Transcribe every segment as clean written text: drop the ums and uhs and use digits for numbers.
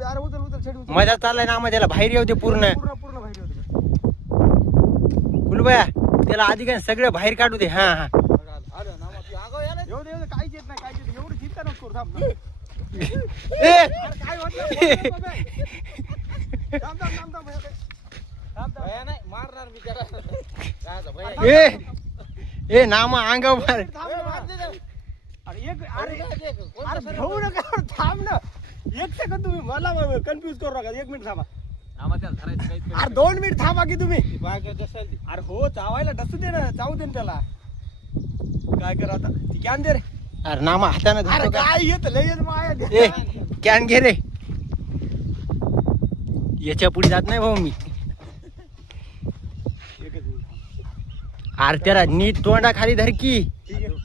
दे. अरे उचल उचल छडी उचल. मजा चाललाय ना त्याला बाहेर येऊ दे पूर्ण पूर्ण बाहेर येऊ दे. कुलबाया त्याला आधी काय सगळं बाहेर काढू दे. हा हा आलं ना मग आगाव यायला येऊ दे काहीच येत नाही काहीच येत एवढं चिंता नको करू. थांब ए काय वाटलं थांब भैया नाही मारणार मी त्याला. ए नामा अंगावर मार. अरे घेऊ नका थांब ना. एक सेकंद तुम्ही मला कन्फ्युज करू नका. 1 मिनिट थांबा. अरे 2 मिनिट थांबा की तुम्ही. अरे हो चावायला डसू दे ना. चावू दे ना त्याला. काय कर आता ती कॅन दे रे. अरे नामा हाताने अरे धरतो का? काय येत लय येत माया दे. ए कॅन घे रे. याच्या पुढे जात नाही भाऊ मी. एकच मिनिट. अरे त्याला नीट तोंडा खाली धर की. ठीक आहे.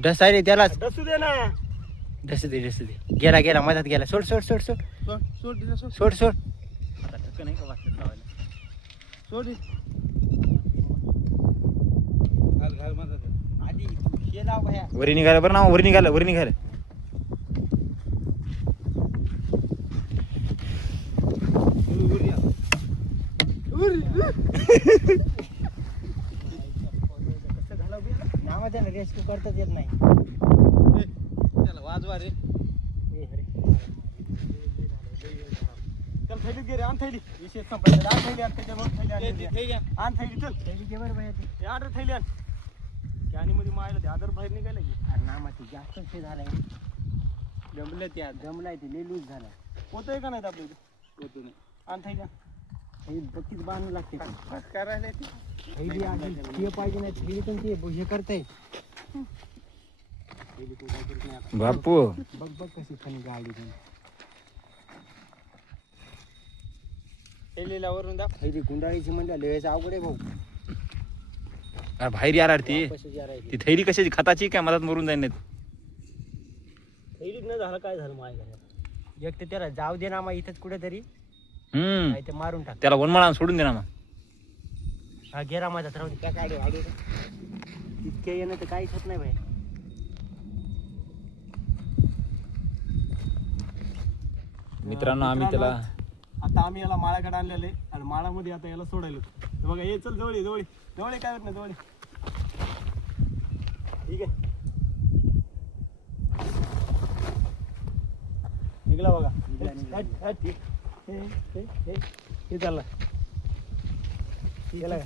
डसाय रे त्याला. डसू दे ना. डसू दे डसू दे. गेला गेला मधात गेला. सोड सोड सोड सोड सोड सोड. आधी हे लाव भैया. वरी निघालं बरं ना. वरी निघालं वरी निघालं. नामा त्याला रेस्क्यू करताच येत नाही. त्याला वाजवा रे. चल थैलीत घे रे. आण थैली. विशेष संपायचा. आण थैली आण. त्याच्यावर थैली आण. आण थैली चल. थैली घे बरं बाया ते. आण रे थैली आण. कॅनी मध्ये मायला ते आदर बाहेर निघायला की. अरे नामा ते जास्त हे झालंय. जमले त्या जमलाय ते लय लूज झालाय. होतंय का नाही आपल्या इथे. होतो नाही. आण थैली आण. हे बत्तीस बांधू लागते. काय राहिले ते. थैली आधी ते पाहिजे नाही. थैली पण ते हे करताय. बापू बघ बघ कशी फनी गाडी ती. थैलीला वरून दाब. थैली गुंडाळीची म्हणजे लयच अवघड आहे भाऊ. अरे बाहेर यार ती कशी जरा आहे ती. ती थैली कशाची खताची काय मधात मरून जाईन नाही. थैलीत न झालं काय झालं माझ्या घरात. एक तर त्याला जाऊ दे ना मग इथंच कुठेतरी. हम्म नाही ते मारून टाक. त्याला वनमाळा सोडून दे ना मग. हा गेला माझा राहू दे. काय गाडी वाढू इतके येणं तर काहीच होत नाही भाई. मित्रांनो आम्ही त्याला आता आम्ही याला माळाकडे आणलेले आणि माळामध्ये आता याला सोडायला. बघा ये चल जवळ जवळ जवळ काय होत नाही जवळ. ठीक आहे निघला बघा. हे चालला गेला का.